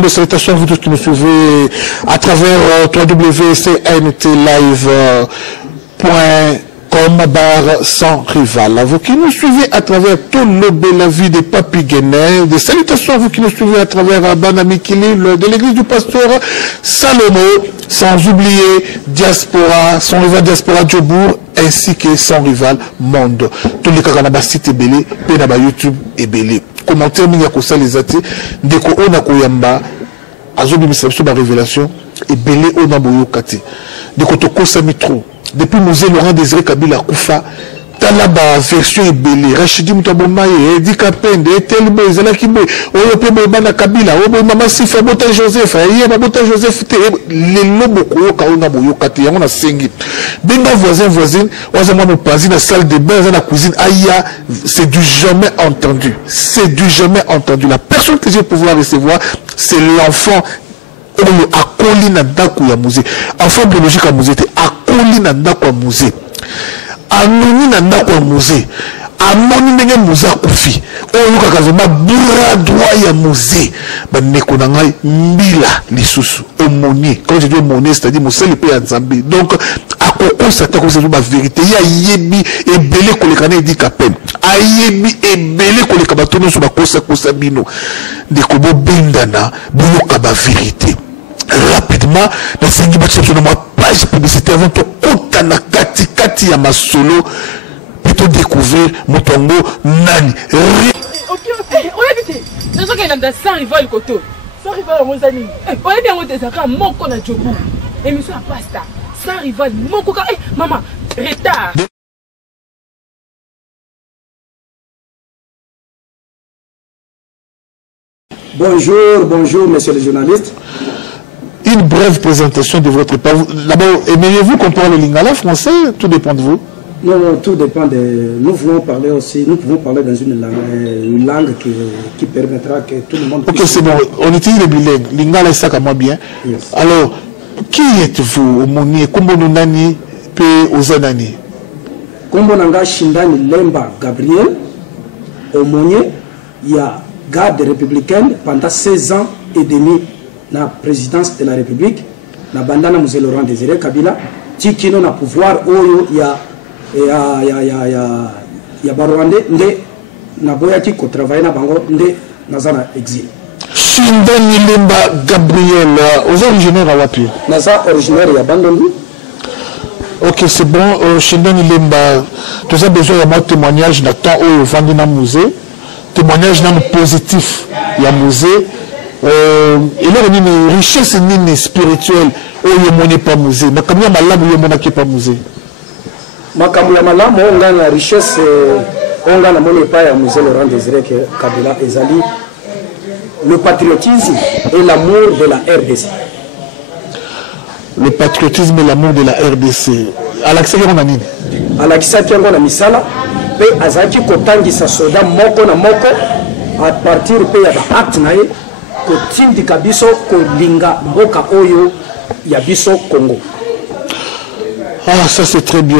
de salutations à vous tous qui nous suivez à travers www.cntlive.com barre sans rival. À vous qui nous suivez à travers tout le la vie des Papi Guénais. Des salutations à vous qui nous suivez à travers Banamikili de l'église du pasteur Salomo, sans oublier Diaspora, son rival Diaspora Djobour, ainsi que son rival Monde. Tous les Kakanaba site Ebele, Penaba YouTube Ebele. Commentaire mingi akosa les athées, deko ona koyamba, azobi misabso ba révélation, Ebele ona boyo kati. Deko tokosa mitro. Depuis Mosé Laurent Désiré Kabila Koufa, Talaba version Ebele, Rachidi Moutabomaye, Edi Kapende, Etelbo, Zalakibo, Oyope Bana Kabila, Obo Mama Sifa, Bota Joseph, Ayema Bota Joseph, les lobos Kauna Boyokati, on a sengi. Benga voisine, Oazama Mopazi, la salle de bain, dans la cuisine, Aïa, c'est du jamais entendu. C'est du jamais entendu. La personne que je vais pouvoir recevoir, c'est l'enfant. Akoli na ndako ya musée. Enfant biologique à musée. Akoli na ndako ya musée. Anoni na ndako ya musée. Amoni ndenge musée akufi. Oyo kakazoma bura droit ya musée. Ba neko na ngai mbila lisusu. Omoni. Quand je dis omoni, c'est-à-dire moseli pe ya nzambe. Donc akoko sata ko c'est ba vérité. Ya yebi ebele kolekana edi kapen. Ayebi ebele koleka batono so ba kosa bino. De kobo bendana boyoka ba vérité. Rapidement, dans cette page publicitaire, avant de kotana kati ya masolo, plutôt découvrir Mutongo Nani. Ok, on a vite. Je sais qu'il y a un sans rival koto. Sans rival à Mozani. On est bien au désaccord, mon qu'on a Djobour. Et monsieur a pasta. Sans rival, mon coca. Maman, retard. Bonjour, monsieur le journaliste. Une brève présentation de votre part. D'abord, aimeriez-vous qu'on parle le lingala français? Tout dépend de vous. Non, tout dépend de... Nous pouvons parler dans une langue qui permettra que tout le monde... Ok, c'est bon. On utilise les bilingues. Lingala, ça comme moi bien. Yes. Alors, qui êtes-vous au Moni? Kombo Nani pe Ozanani? Kombo Nanga Shindani Lemba Gabriel. Au Moni, il y a garde républicaine pendant 16 ans et demi. La présidence de la République, na bandana Mosé Laurent Désiré Kabila, tikino na pouvoir oyo ya Barwande nde na boyaki ko travailler na bango nde nazana exil. Shindani Lemba Gabriel, aux originaires à Wapi? Naza originaire ya Bandundu. Ok, c'est bon. Shindani Lemba, tu as besoin de témoignage dans temps où vendu dans le musée. Témoignage dans le positif, il y a musée. Et là, on a une richesse spirituelle où il n'y a pas musée. Mais comme il y a malam, il n'y a pas musée. Mais comme il y a malam, on a la richesse, on a la monnaie pas à musée Laurent Désiré Kabila Ezali. Le patriotisme et l'amour de la RDC. Le patriotisme et l'amour de la RDC. Alaxé, on a nini? Alaxé, on a misala. Pe azaki kotangi sa soda moko na moko à partir pe ya ba acte na ye. Kotindika biso kolinga mboka oyo ya biso Congo. Ah, ça c'est très bien.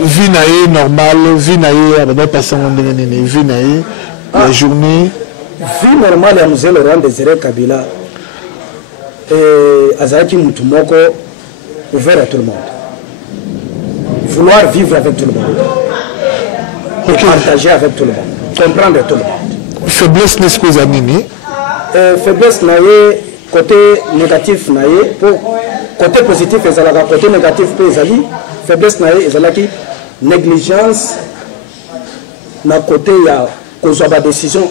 Vinae normal, vinae ababa passant ndenge vinae la journée. Vie normale ya Mzee Laurent Désiré Kabila azaki mutu moko ouvert à tout le monde. Vouloir vivre avec tout le monde. Okay. Partager avec tout le monde. Comprendre tout le monde. Faiblesse n'est-ce que Zanini? Faiblesse naie côté négatif naie pour côté positif ezalaka côté négatif pe ezali faiblesse naie ezalaki négligence na côté ya kozwa ba décision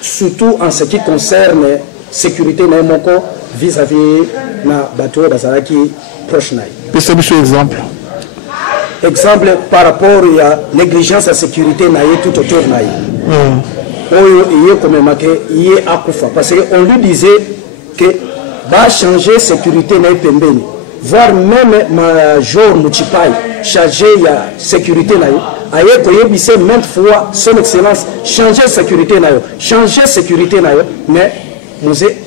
surtout en ce qui concerne sécurité naie moko vis-à-vis na bato bazalaki proche naie. C'est monsieur exemple par rapport à négligence à sécurité naie tout autour naie. Parce qu'on lui disait que va changer sécurité na pembeni, voire même major Muchipai changer la sécurité na aye koyebise maintes fois son excellence changer sécurité na mais musée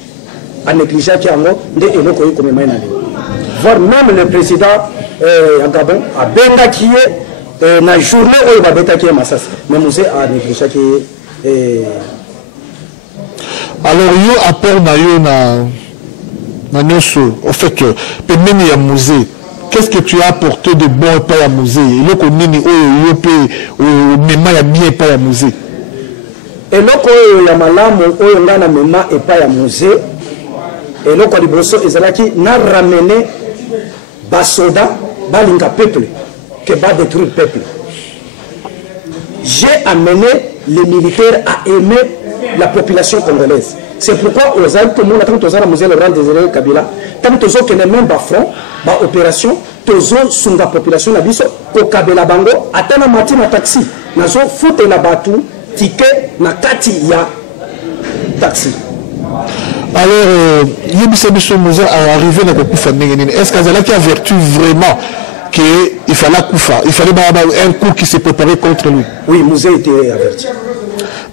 a négligé qui ango de eloko yo comme maina voire même le président Gabon a benga qui est na journée où il va bêta qui est massas mais musée a négligé qui Alors, yo apport na yo na nyoso, au fait que pemeni ya musée. Qu'est-ce que tu as apporté de bon pas à musée? Et loko nini oyo yo pe mema ya bien pas à musée. Et loko ya malamu oyo ngana mema et pas à musée. Et loko liboso ezalaki na ramener basoda balinga peuple que va détruire peuple. J'ai amené les militaires à aimer la population congolaise. C'est pourquoi aux Alpes, tout le monde attend que musée Laurent Désiré Kabila, tant que tu as même bas front, bas opération, tu as sur la population na biso, ko Kabila bango, attends mati na taxi, na zo foute na batu, ticket na kati ya taxi. Alors, Yebisa Biso Mouza a arrivé dans le Koufa Nengenine. Est-ce qu'il a averti vraiment qu'il fallait Koufa? Il fallait un coup qui s'est préparé contre lui? Oui, Mouza était averti.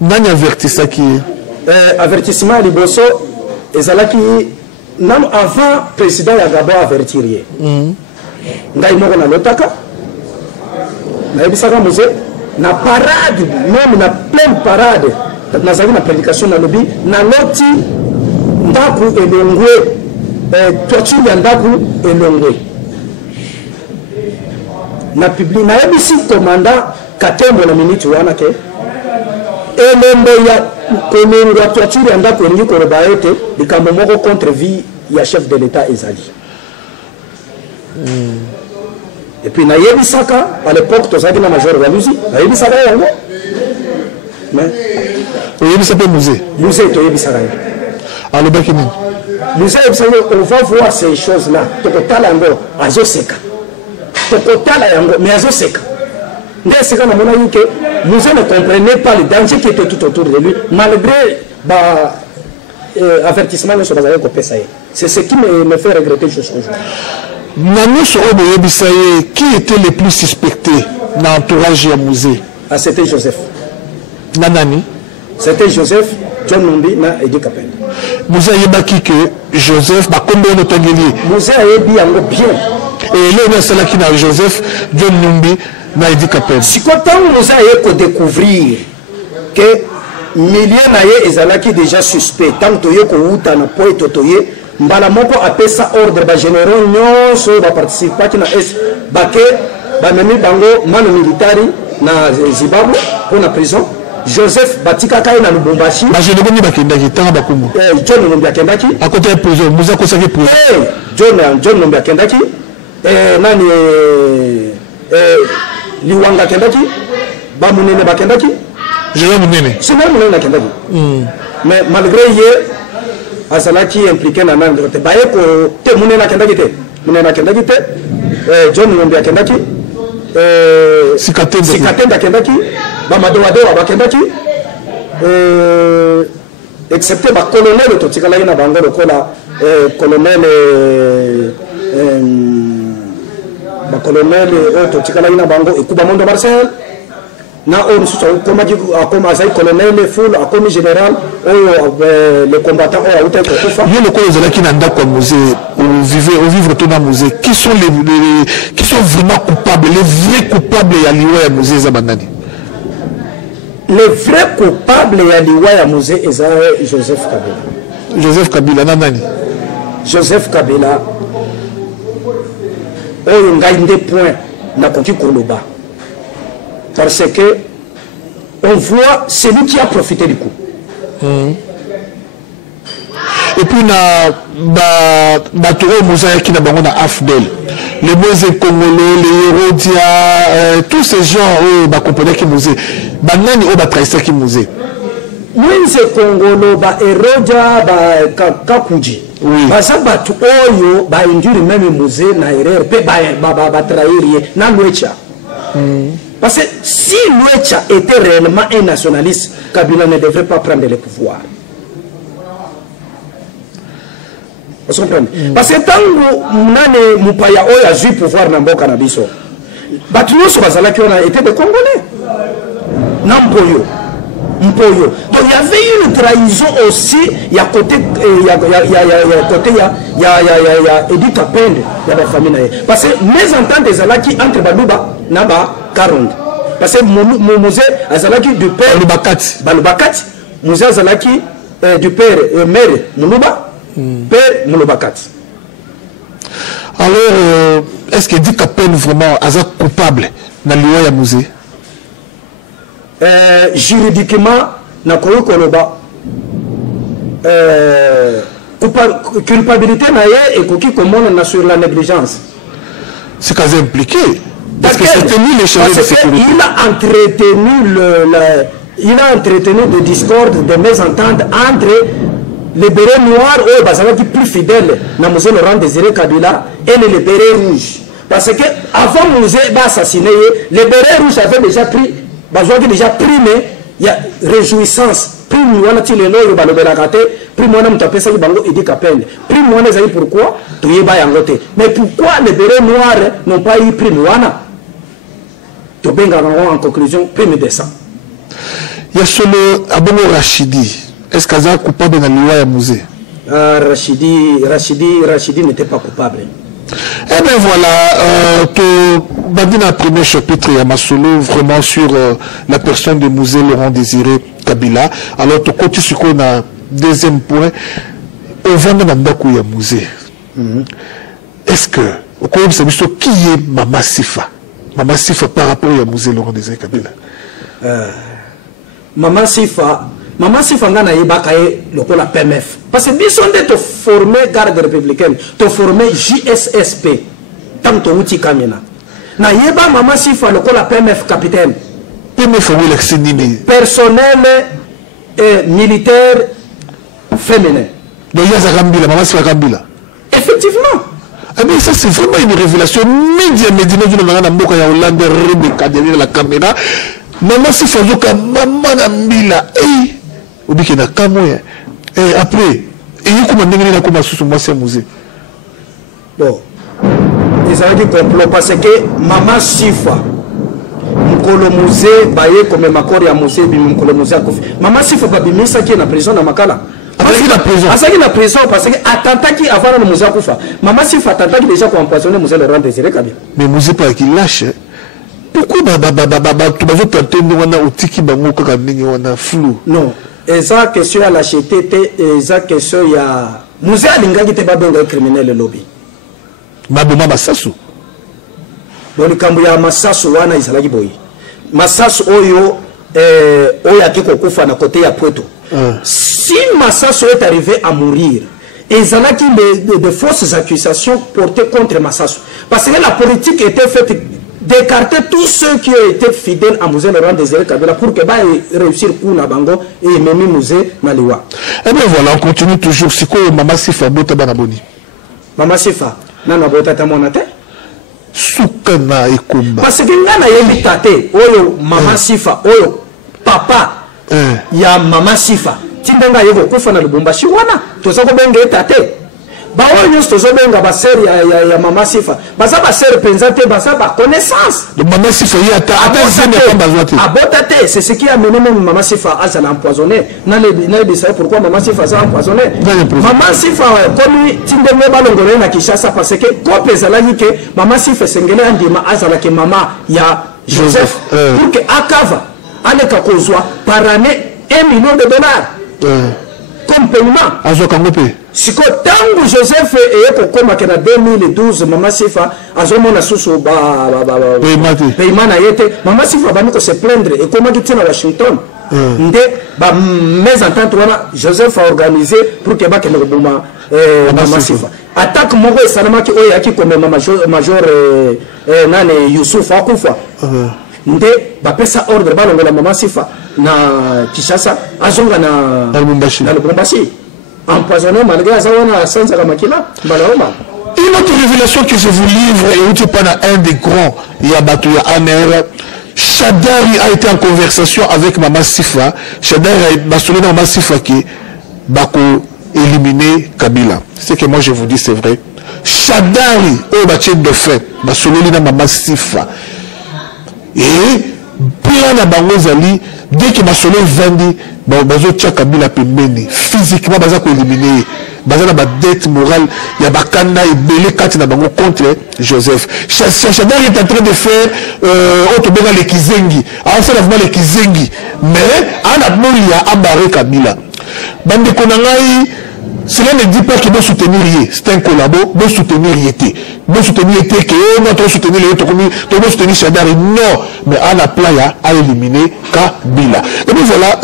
Nani averti ça qui avertissement à Liboso, ezalaki nam avant président ya Gabon avertir ye. Ngai moko na lotaka. Na ebisaka Mouza na parade, même na pleine parade. Na zali na prédication na lobby, na loti ndaku elongwe, torture ya ndaku elongwe. Na public na ebisi commandant Katembo na minute wana ke elembo ya komengo ya torture ya ndaku elingi koloba ete likambo moko contre vie ya chef de l'état ezali. Et puis na yebisaka à l'époque tozaki na major Waluzi, na yebisaka yango. Mais yebisa pe musée. Musée to yebisaka yango. Alors bakini. Musée on va voir ces choses là. Tokotala yango azoseka. Tokotala yango mais azoseka. Musée ne comprenait pas le danger qui était tout autour de lui, malgré l'avertissement de ce c'est ce qui me fait regretter jusqu'au jour. Qui était le plus suspecté dans l'entourage du musée? C'était Joseph. Nanani? C'était Joseph, John Numbi, et Edi Kapenda. Musée Yebaki que Joseph, combien de temps il est? Musée Yebi yango bien. Et là, il y a Joseph, John Numbi, si quand nous avons découvrir que milliers naye ezalaki déjà suspect tant que yo ko uta na point totoye mbala moko apesa ordre ba généraux nyonso ba participer ki na es bake ba memi bango mano militari na Zimbabwe pour la prison. Joseph Batika kai na Lubumbashi ba généraux ni bakendaki tanga bakumu John Nombi akendaki à côté de prison muza ko saki prison John Nombi akendaki nani Liwanga kendaki, Bamunene bakendaki, Jérôme Munene. C'est même Munene kendaki. Mais malgré hier, Azalaki impliqué dans l'un de l'autre. Baye ko te Munene kendaki te, Munene kendaki te, John Nombi kendaki, Sikatenda kendaki, Bamadoado bakendaki, excepté ba colonel to tikala ina bango lokola colonel colonel Totikala ina bango ekuba mondo Marcel na on suta comme azai colonel full a comme général les combattants ont été kufa yo le ko ezalaki na ndako musée au vivre tout dans musée qui sont vraiment coupables les vrais coupables ya liwa ya musée za bandani les vrais coupables ya liwa ya musée eza Joseph Kabila nanani Joseph Kabila oyo ngai nde point na koki koloba parce que on voit celui qui a profité du coup. Et puis na bato oyo mozalaki na bango na AFDEL les Moïse Congolais, les Hérodia, tous ces gens oyo bakomponaki musée banani oyo batrahisaki musée Moïse Congolo ba Hérodia ba Kakuji baza bato oyo baindiri même musée na erreur pe ba trahir na Luecha. Parce que si Luecha était réellement un nationaliste, Kabila ne devrait pas prendre le pouvoir. Vous comprenez? Parce que tant que Mupaya oyo a eu pouvoir na mboka na biso, bato nyonso bazalaki wana était des Congolais. Nampoyo. Mpoyo. Donc il y avait une trahison aussi, il y a côté Edi Kapende, il y a la famille. Parce que mes ententes des Alaki entre Baluba Naba 40. Parce que Mosé Azalaki du père Balubakati. Mosé Azalaki du père mère Moulouba, père Moulouba 4. Alors, est-ce que dit qu'appelle vraiment Aza coupable dans l'Iwa Musée? Juridiquement, na koyo koloba culpabilité na ye et koki komona sur la négligence. C'est quasi impliqué. Parce que c'est tenu les charges de sécurité. Il a entretenu des discordes, des mésententes entre les bérets noirs, qui sont plus fidèles, dans le musée Laurent Désiré Kabila, et les bérets rouges. Parce que avant le musée assassiné, les bérets rouges avaient déjà pris, mais il y a réjouissance. Puis moi, on a dit puis moi, on a tapé ça, il dit qu'appelle. Puis moi, on a dit pourquoi, mais pourquoi les bérets noirs n'ont pas eu pris Mouana? En conclusion, prime descend. Il y a solo Abomo Rachidi. Est-ce qu'il est coupable dans l'Iwa ya musée? Rachidi n'était pas coupable. Eh bien voilà, dans le premier chapitre, il y a Masolo vraiment sur la personne du musée Laurent Désiré Kabila. Alors, tu continues sur le deuxième point. Au vendredi, il y a musée. Est-ce que, qui est Mama Sifa? Mama Sifa par rapport au musée Laurent Désiré Kabila. Mama Sifa ngana yebakaye lokola PMF. Parce que bison de te former garde républicaine, te former JSSP. Tant to outi kamena. Na yeba Mama Sifa lokola PMF capitaine. PMF ou l'exénini. Personnel et militaire féminin. Donc il y a Zagambila, Mama Sifa Gambila. Effectivement. Eh bien, ça, c'est vraiment une révélation. Médina du Namana Mboka ya Hollande, Rebecca derrière la caméra. Maman, si Fazoka, maman Nambila, ou bien qu'il y a Kamoya. Et après, et il y a comment on a commencé sur moi, c'est un musée. Bon, ils ont dit complot parce que maman Sifa, Mkolo musée, baye comme Makori à musée, Mkolo musée à Kofi. Maman Sifa, Babimisa qui est en prison dans Makala. Asaki na prison parce que attentat qui avant le musée Koufa. Maman Sifa attentat qui déjà empoisonné le musée Laurent Désiré Kabila. Mais musée pas qui lâche. Pourquoi tu vas tenter de otiki bango kaka ningi wana flou? Non, eza question ya lâcheté te, eza question ya musée alingaki te babenga criminel lobby. Maboma Masasu. Bon likambo ya Masasu wana izalaki boyi. Masasu oyo oyo akiko kufa na côté ya Pweto. Si Massasso est arrivé à mourir, ils en ont de fausses accusations portées contre Massasso. Parce que la politique était faite d'écarter tous ceux qui ont été fidèles à Musée Laurent Désiré Kabila pour que réussir pour Nabango et même Musée Naliwa. Eh bien voilà, on continue toujours. C'est quoi Mama Sifa Bota Banaboni? Mama Sifa, Nana Bota Tamonate? Soukana et Kumba. Parce que Nana Yemitate, Oyo Mama Sifa, Oyo Papa. Ya Mama Sifa tindanga yego kufa na Lubumbashi wana tozako benga etate ba onyo tozo benga ba seri ya Mama Sifa baza ba seri penzate baza ba connaissance de Mama Sifa ya ta abotate c'est ce qui a mené même Mama Sifa à l'empoisonner na les savoir pourquoi Mama Sifa a empoisonné Mama Sifa comme tindenge balongole na Kinshasa parce que ko pezala que Mama Sifa sengele andima azala ke mama ya Joseph pour que akava Aleka Kozwa par année $1 million comme paiement. Si quand Joseph est comme en 2012, Mama Sifa a zomona susu paiement na yete. Mama Sifa va se plaindre et comment tu à Washington. Nde ba mésentente wana Joseph a organisé pour que ba ke Mama Sifa. Attaque moko esalama ki oya ki comme major nane Youssouf akufa. Nde bapesa ordre balongola Mama Sifa na Kinshasa azonga na Lubumbashi empoisonné malgré azawana sanza kamakila balaoma. Une autre révélation que je vous livre et où tu parles un des grands Yabatou ya Aner Shadari a été en conversation avec Mama Sifa. Shadari a solé dans Mama Sifa qui bako éliminé Kabila. Ce que moi je vous dis c'est vrai. Shadari au bâtiment de fait ba solé dans Mama Sifa. Et plein de bangozali dès que Masolo vendi bazo tia Kabila pembeni physiquement baza ko éliminer baza na ba dette morale ya bakanda ebele kati na bango contre Joseph. Shadari est en train de faire autobega les Kizengi. Alors ça vraiment les Kizengi mais ana moli ya abaré Kabila. Bande Konangai, cela ne dit pas qu'il doit soutenir rien. C'est un collabo, doit soutenir Yété. Doit soutenir Yété, que on doit soutenir les autres, doit soutenir Chadari. Non, mais à la playa, à éliminer Kabila. Et puis voilà,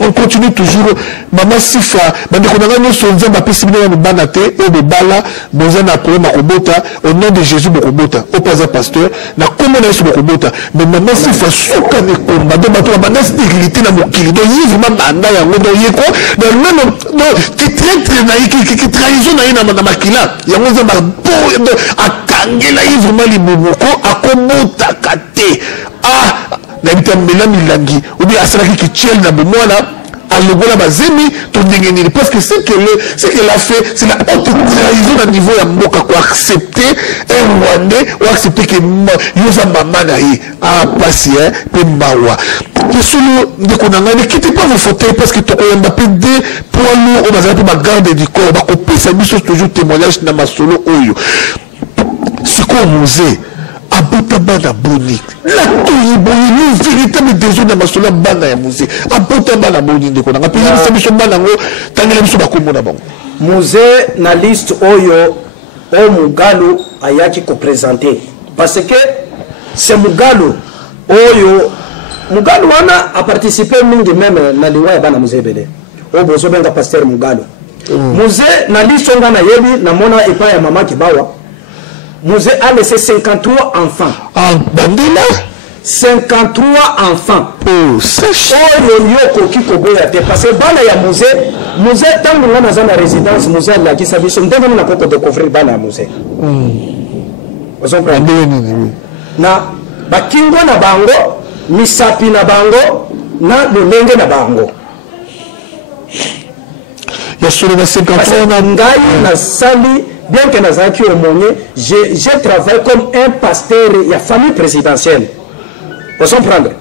on continue toujours. Maman Sifa, Bande Konangai, nous sommes en possibilité de banate, et de bala, dans un appel, Makobota, au nom de Jésus, Makobota, au pas un pasteur, na commune sur Makobota. Mais Maman Sifa, souka ne combat, de bateau, Maman stérilité, na mokili, donc il y a vraiment banda, il y a un yéko, dans le même, qui traite qui trahison na makila ya ngoza marbo akangela vraiment libomoko akomota kate na bitambela milangi ou bien asalaki ki tiel na bomwana alogola bazemi to ndengeni parce que ce qu'elle a fait c'est la haute trahison à niveau ya mboka ko accepter un Rwandais ou accepter que yoza mama na yi pasi pe mbawa. Ne quittez pas vos fauteuils parce que tu as Mbappé des poids lourds, on a ma garde du corps, on a coupé sa mission toujours témoignage dans ma solo oyo. C'est quoi musée? Abota bana boni. La toyi boni, nous véritable désolé dans ma solo bana ya musée. Abota bana boni de kona. Puis sa mission bana ngo tangela mission ba komona bango. Musée na liste oyo o Mugalo ayaki ko présenter parce que c'est Mugalo oyo Mugalo wana a participé mingi même na liwa ya bana musée belé. O bozo benga pasteur Mugalo. Musée na liste nga na yebi na mona epa ya mama Kibawa. Musée a laissé 53 enfants. Ah, bandila 53 enfants. Oh, c'est oyo yoko kikoboya te parce que bana ya musée tangu nga na zana résidence musée la kisa biso ndenge na koko découvrir bana ya musée. Ozo prendre na bakingo na bango misapi na bango na lolenge na bango ya solo na 50 na ngai na sali bien que nazaki au monnier j'ai travaillé comme un pasteur ya famille présidentielle on s'en prendre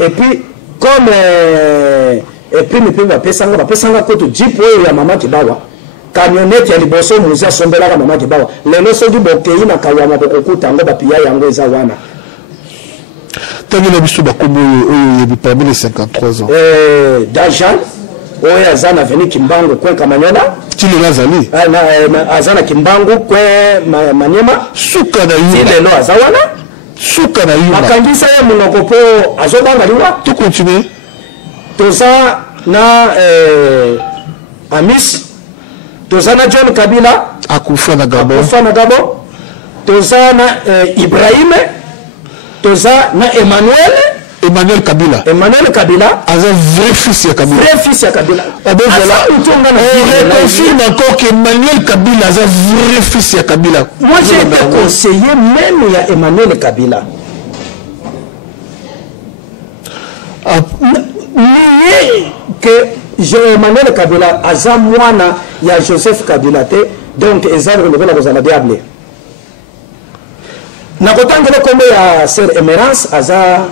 et puis comme et puis me pemba pesanga ko to jeep ya mama Kibawa camionnette ya liboso musée sombela ka mama Kibawa lelo so di bokei na kawama bokokuta ngo bapia yango eza wana. Parmi les 53 ans. Dajan, Azana venu Kimbangu, Kwen Kamanyola. Tu le Lazali. Azana Kimbangu, Kwen Manyema. Soukana Yuma. Il est Azawana. Soukana Yuma. Makandisa Monokopo, Azobanga Liwa. Tu continues. Toza na Amis. Toza na John Kabila. Akufa na Gabo. Toza na Ibrahim. Toza na Emmanuel Kabila. A un vrai fils de Kabila. Vrai fils de Kabila. On confirme encore qu'Emmanuel Kabila est un vrai fils de Kabila. Moi j'ai été conseiller même à Emmanuel Kabila. Que Emmanuel Kabila a moana ya Joseph Kabila te donc ezali le kozala diable. Na kotangela kombe ya Sœur Emerance aza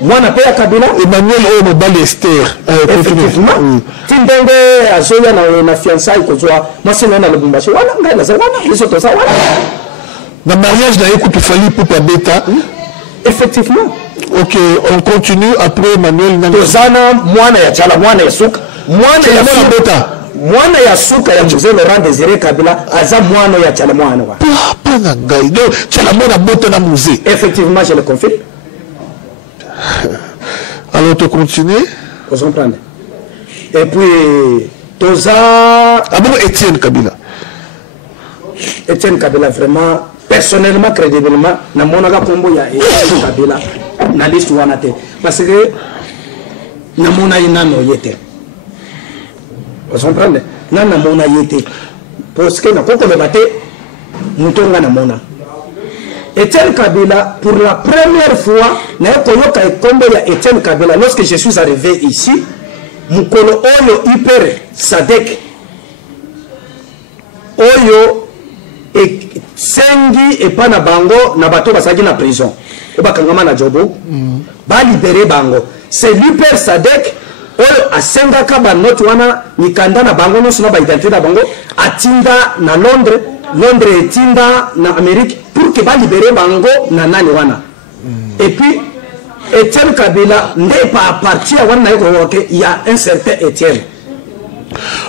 mwana pe ya Kabila Emmanuel o mobali Esther effectivement tindenge azoya na fiançailles kozwa mwasi na Lubumbashi wana ngai na wana liso to sa wana na mariage na yeko tufali pour beta effectivement. OK, on continue après Emmanuel tozana mwana ya chala mwana ya suka mwana ya beta mwana ya suka ya José Laurent Désiré Kabila aza mwana ya chala mwana wa papa na ngai do chala mwana bota na musée. Effectivement, je le confirme. Alors tu continues. On s'en prend. Et puis Toza Étienne Kabila. Étienne Kabila vraiment personnellement crédiblement na monaka kombo ya Étienne Kabila na liste wana te parce que na mona inano yete. On s'en prend. Na mona yete. Parce que na koko le baté mutonga na mona. Étienne Kabila, pour la première fois, Étienne Kabila, lorsque je suis arrivé ici, Mukolo Oyo Hyper Sadek, Oyo et Sengi et Panabango, Nabato Basagi na prison, Obakangama na Jobo, ba libéré Bango. C'est l'Hyper Sadek, Oyo a Sengaka Banotwana, Nikanda na Bango, non seulement identité na Bango, Atinda na Londres etinda na Amérique pour que va libérer Bango na nani wana. Et puis Étienne Kabila n'est pas parti à wana il y a un certain Étienne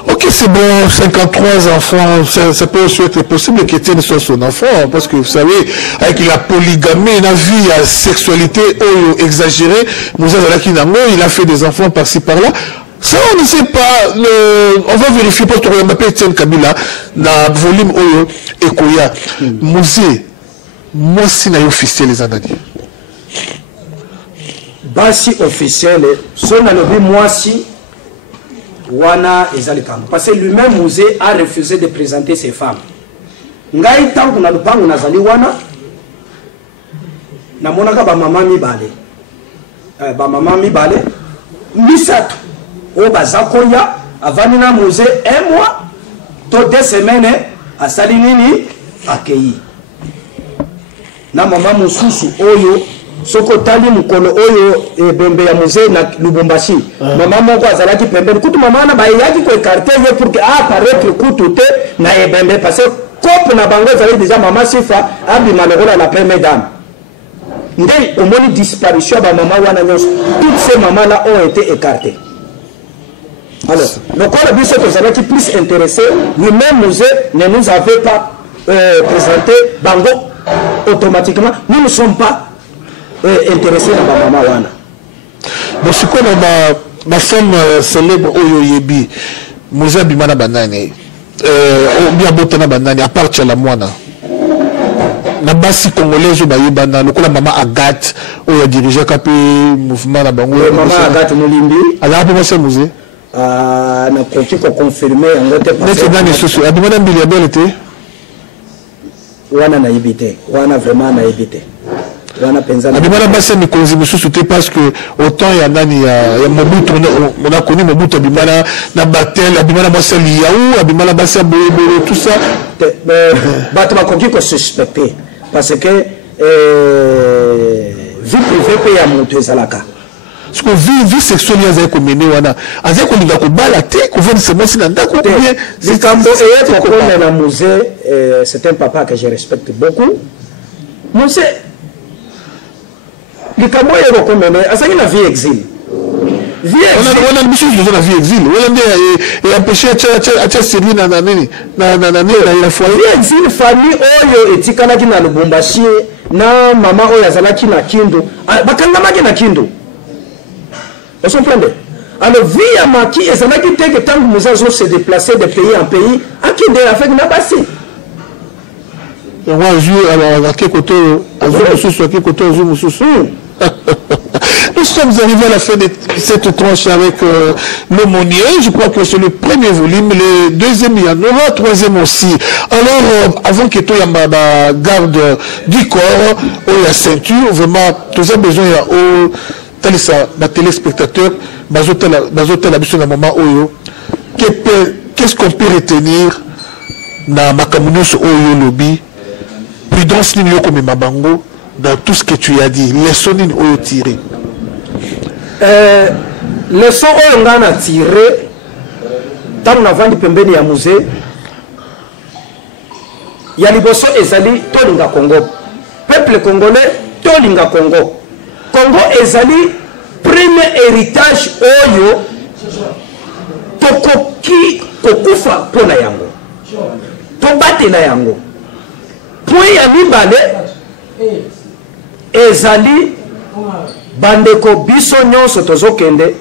Ok, c'est bon, 53 enfants, ça peut aussi être possible qu'Étienne soit son enfant, parce que vous savez, avec la polygamie, la vie, la sexualité exagérée, il a fait des enfants par-ci par-là. Ça, on ne sait pas, on va vérifier, parce qu'on m'appelle Étienne Kabila, dans le volume Oyo et Koya. Musée, moi, si n'a officiel les années. Basi officiel, son alobi moi si, wana ezalikam. Parce que lui-même, Musée a refusé de présenter ses femmes. Ngai tant qu'on a le pan, on a zali wana, na monaka ba maman mi bale. Ba maman mi bale, misatu. Au Bazakoya, avant de Musée, un mois, toutes 2 semaines, à Salinini, accueilli. Na maman Moussoussou, Oyo, Sokotali Mukolo, Oyo, et Bembe à Musée, na Lubumbashi. Maman Moko Azalaki Pembe, Koutou maman, na Bayaki ko écarté pour que apparaître Koutoute, na Bembe, parce que comme na Bango, vous déjà maman Sifa, Abi Malheureux, la première dame. Ndé, au moins disparition, maman Wananyos, toutes ces mamans-là ont été écartées. Alors, le corps de bus qui plus intéressé, lui-même Musée ne nous avait pas présenté Bango automatiquement. Nous ne sommes pas intéressés dans la maman Wana. Bon, c'est quoi ma femme célèbre Oyo Yebi, Musée Bimana Banane, bien Botana Banane, à part Tchalamwana. Na basi congolaise au Bayébana, le la maman Agathe, où il a dirigé le mouvement na Bango. Maman Agathe Moulimbi. Alors, après moi, c'est Musée. Na konti ko confirmer yango te parce que dans susu abimana mbiliabel était wana na ibité wana vraiment na ibité wana penza abimana basa mi konzi mususu te parce que autant ya nani ya Mobutu on a connu Mobutu abimana na batel abimana basa liaou abimana basa boyebolo tout ça bato bakoki ko suspecter parce que vie privée pe ya moto ezalaka. Parce que vie sexuelle, il y a comme mené wana. Azé qu'on diga ko balate, ko vendre seulement si nanda ko bien. C'est comme et ko na Musée, c'est un papa que je respecte beaucoup. Musée le Cambo est comme mené, azaki na vie exil. Vie exil. On a une mission de la vie exil. On a empêché à Syrie na la foyer. Vie exil famille oyo etikana ki na Lubumbashi na mama oyo azalaki na Kindu. Bakanga maki na Kindu. Vous comprenez? Alors, vie à Maki, et ça n'a quitté que tant que nous allons se déplacer de pays en pays, à qui de avec Nabassi. On va jouer à quel côté, à quel côté, nous sommes arrivés à la fin de cette tranche avec l'aumônier. Je crois que c'est le premier volume. Le deuxième, il y en aura. Troisième aussi. Alors, avant que tout y ait garde du corps, ou la ceinture, vraiment, tout ça besoin, il y a les téléspectateurs, qu'est-ce qu'on peut retenir dans Makamunos Oyo Lobby, prudence Nino comme Mabango, dans tout ce que tu as dit, leçon Oyo tiré. Leçon Oyo Ngana tiré, tant qu'on a vendu Pembeni à Musée, il y a Liboso Ezali, Tolinga Congo. Peuple congolais, Tolinga Congo. Congo ezali premier héritage oyo tokoki kokufa pona yango tobatela yango point ya mibale ezali bandeko biso nyonso tozokende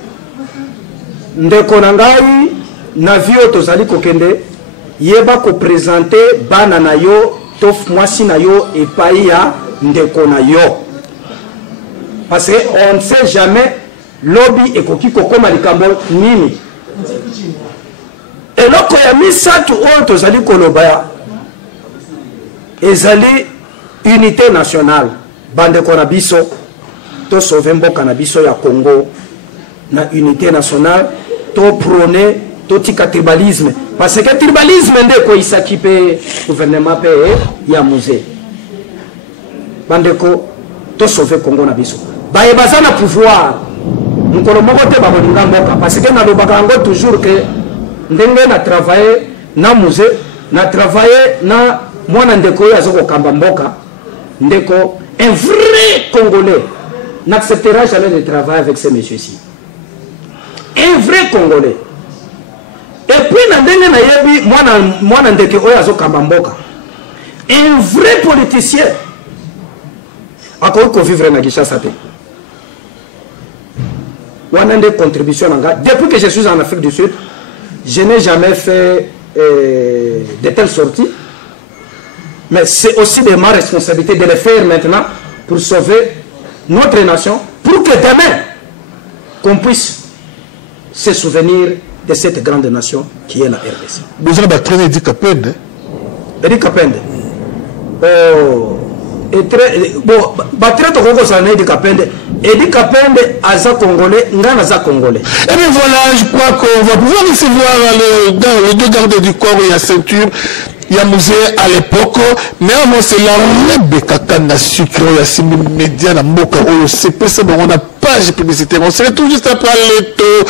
ndeko na ngai na vio tozali kokende yeba kopresente bana na yo to mwasi na yo epai ya ndeko na yo. Parce qu'on ne sait jamais lobby et koki kokoma likambo nini. Et loko ya misatu oyo tozali koloba ezali unité nationale bandeko na biso to sauver mboka na biso ya Congo na unité nationale to prôner to tika tribalisme parce que tribalisme ndeko isaki pe gouvernement pe ya Musée bandeko to sauver Congo na biso. Baye bazana pouvoir mukolo moko te bakolinga mboka parce que na lobaka ngo toujours que ndenge na travailler na Musée na travailler na mwana ndeko ya zoko kamba mboka ndeko un vrai Congolais n'acceptera jamais de travailler avec ces messieurs-ci. Un vrai Congolais. Et puis na ndenge na yebi mwana ndeke oyo azokamba mboka un vrai politicien akoki kovivre na Kinshasa te wana nde contribution na nga depuis que je suis en Afrique du Sud je n'ai jamais fait de telles sorties mais c'est aussi de ma responsabilité de le faire maintenant pour sauver notre nation pour que demain qu'on puisse se souvenir de cette grande nation qui est la RDC. Vous avez traîné Edi Kapende. Edi Kapende. Oh. Et très bon, très tôt ça Edi Kapende. Edi Kapende aza congolais, ngana aza congolais. Et bien voilà, je crois qu'on va pouvoir recevoir les deux gardes du corps et la ceinture. Il y a musée à l'époque, mais avant c'est la Rebecca Kanda sucre, il y a 6 médias dans Moka, on sait pas ça, on a page publicitaire, on se retrouve juste après les taux.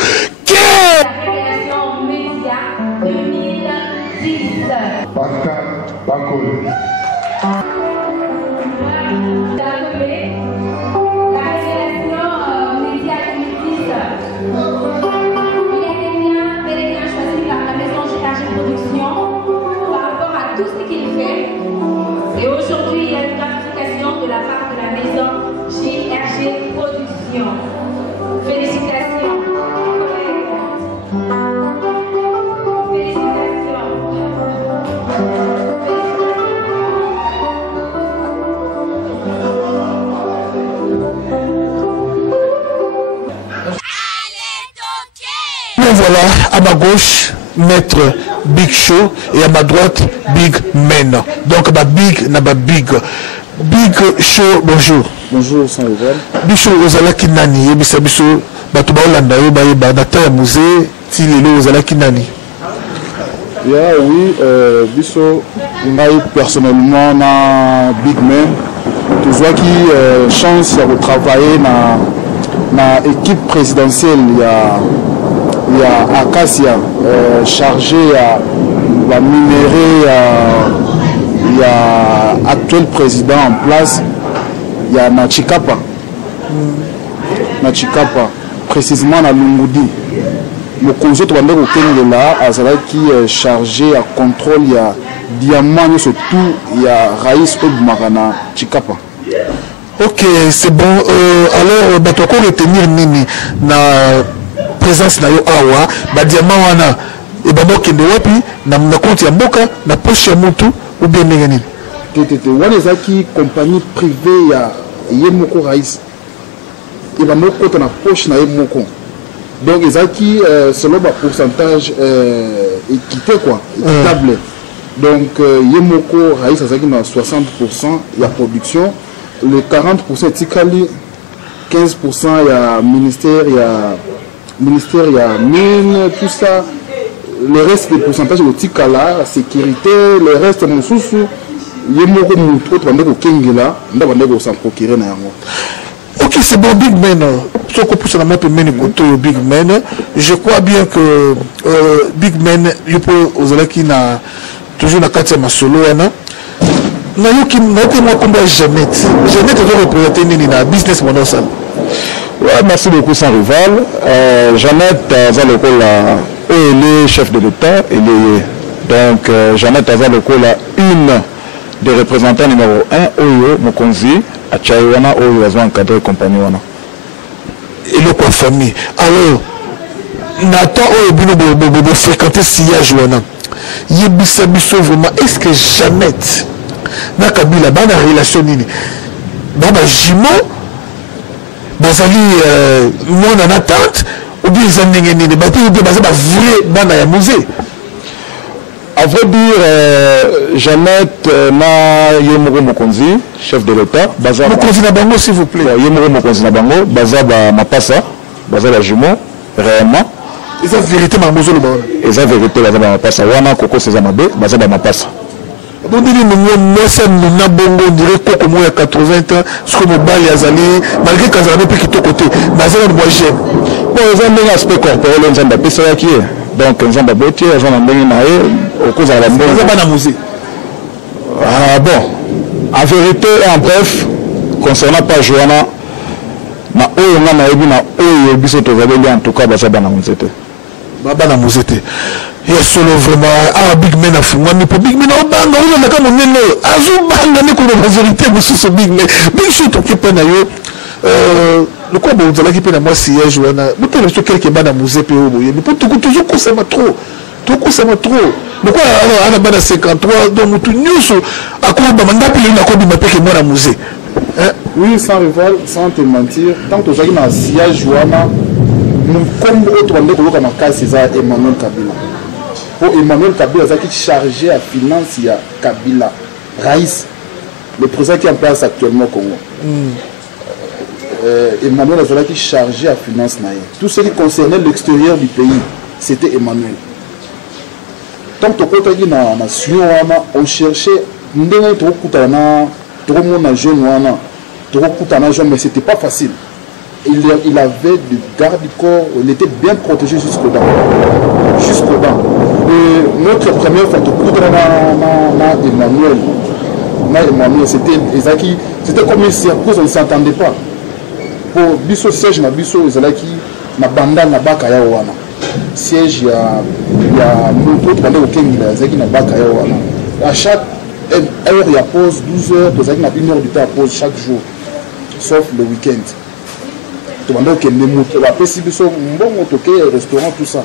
Et aujourd'hui, il y a une gratification de la part de la maison JRG Production. Félicitations. Et voilà, à ma gauche, Maître Big Show et à ma droite, Big Men. Donc, Big n'a pas Big. Big Show, bonjour. Bonjour, sans rival. Big Show, Ozala Kinani, Ebisa Biso, Batuba Olanda, Yoba, Nata Musée, Tilelo, Ozala Kinani. Oui, Biso, personnellement, na Big Men, tu vois qui chance de travailler na équipe présidentielle, il y a Acacia chargé à la numérée, il y a actuel président en place, il y a Nachikapa, précisément à Lungudi. Mon conseil de là, qui est chargé à contrôle, il y a Diamant, surtout, il y a Raïs Obmarana, Chikapa. Ok, c'est bon. Alors, tu vas retenir Nini na présence na yo awa, Diamant wana, et Kende wapi, na compte ya mboka, na poche ya mutu, ou bien nengani. Wana ezaki compagnie privée ya Yemoko Raïs. Et Bamoko na poche na Yemoko. Donc ezaki selon le pourcentage équité quoi, équitable. Donc Yemoko Raïs ezaki na 60% ya production, le 40% tikali, 15% ya ministère ya mine, tout ça. Le reste des pourcentages au tikala, sécurité, le reste mon sousou, Yemoko Moutro tu vas ndeko kengela, nda bandeko s'en procurer na yango. Ok, c'est bon, Big Man. Big Man. Je crois bien que Big Man, il peut aux qui n'a toujours la carte ma solo. Na yoki moi combat Jeannette. Jeannette doit représenter Nina business monosal. Ouais, merci beaucoup sans rival. Jeannette va le col elle est chef de l'État. Donc Jeannette va le col une des représentants numéro 1 Oyo Mokonzi. À Tchaïwana, où ils ont encadré compagnie. Et le quoi famille. Alors, Nathan, où vous fréquentez sillage, Yebisa Bisso, vraiment, est-ce que Jeannette, n'a Kabila, dans la relation, dans la jumeau, Bazali, moi, en attente, ou bien ils ont des bâtiments, ou bien ils ont vrai dans la musée. À vrai dire, Jeannette na Yemoko Mokonzi, chef de l'État. Mokonzi na bango, s'il vous plaît. Yemoko Mokonzi na bango, Bazaba Mapassa, Bazaba Jumeau, réellement. Et ça, vérité, ma mozo le bon. Et ça, vérité, Bazaba Mapassa. Wana Koko Sezamabe, Bazaba Mapassa. Bon, nous sommes na bongo, on dirait Koko Moya 80 ans, ce que mon bal y a zali, malgré qu'à zali, puis qui est au côté. Bazaba, moi, j'aime. Bon, ils ont un aspect corporel, ils ont un peu ça qui est. Donc, ils ont des beautés, ils ont un peu au cause de la bonne. Ah bon, en vérité et en bref, concernant pas Joana, na oyo na ebi na oyo biso to zabeli en tout cas ba na muzete. Baba na muzete. ya solo vraiment ah big man afungwami po big man obanga oza na kama nene azobanga ne ko na vérité mosusu big man big show to kepa na yo le quoi bon zalaki pe na moi siège wana mutele so quelque bana musée pe oboye mais pour tout toujours consommer trop le quoi ana bana 53 donc tout nyuso akoba mandapi le na ko bima pe ke moi na musée oui sans rival sans te mentir tant que ozaki na siège wana mukombo oto bande koloka makasi za Emmanuel Kabila. Pour Emmanuel Kabila, qui est chargé à finance, il y a Kabila, Raïs, le président qui est en place actuellement au Congo. Emmanuel Azola qui est chargé à finance. Tout ce qui concernait l'extérieur du pays, c'était Emmanuel. Tant que on cherchait, mais ce n'était pas facile. Il avait des gardes du corps, il était bien protégé jusqu'au dents. Notre première photo, Emmanuel, c'était comme une circus, on ne s'entendait pas. Pour Bisso siège, Bisso, na banda na baka ya wana. Siège, il y a moto, na baka ya wana. À chaque heure, il y a pause, 12 heures, il y a 1 heure du temps à pause chaque jour, sauf le week-end. Donc, il y a des restaurants, tout ça.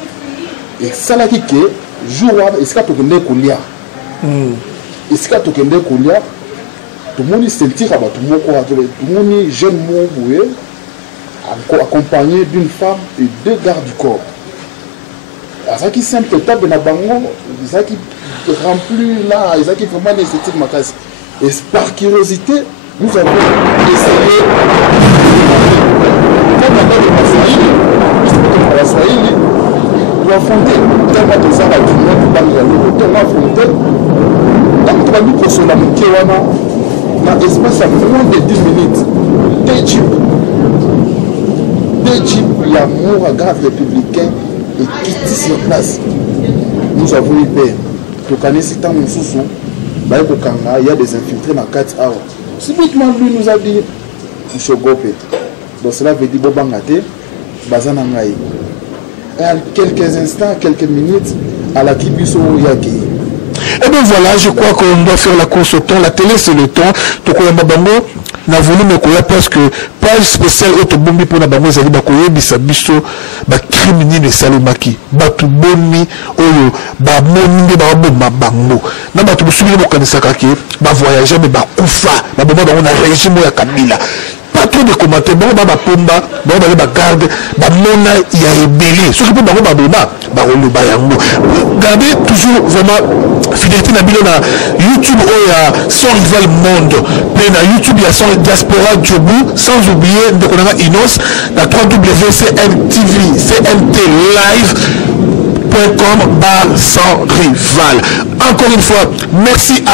Et ça, là, qui jour est-ce que tu connais Koulia? Est-ce que tu connais Koulia? Tout le monde sentit tout le monde jeune monde accompagné d'une femme et 2 gardes du corps. Ça qui simple table na bango, ça qui remplit là, ça qui vraiment l'esthétique ma casse. Et par curiosité, nous avons essayé de Swahili. Affronter tellement de ça à tout le monde dans le affronter tant que nous pour cela dans l'espace à moins de 10 minutes des jeeps il y a mort grave républicain et quitté sur place. Nous avons eu peur pour connaître ce temps sous il y a des infiltrés dans 4 heures. Subitement lui nous a dit monsieur Gopé, donc cela veut dire Bobangate Bazana Ngai. Quelques instants, quelques minutes, à la Kibiso Yaki. Et bien voilà, je crois qu'on doit faire la course au temps. La télé, c'est le temps. Tokoyamba Bango, n'a voulu me courir parce que page spéciale Otobombi pour la Bango, Zali Bakoye, Bisabiso, criminel et Salimaki, Batuboni, Oyo, Bamoni, Bango. N'a pas tout suivi le Kanisakaki, voyager, mais Bakoufa, on a régime à Kabila. Pas trop de commentaires, bon, pomba, bon, garde, mona, il y a ébélé. Ce qui peut gardez toujours vraiment fidélité na YouTube où il y a son rival monde. Puis na YouTube il y a son diaspora Djobu, sans oublier de connaître Inos, la 3WCMTV, CMT Live.com / sans rival. Encore une fois, merci à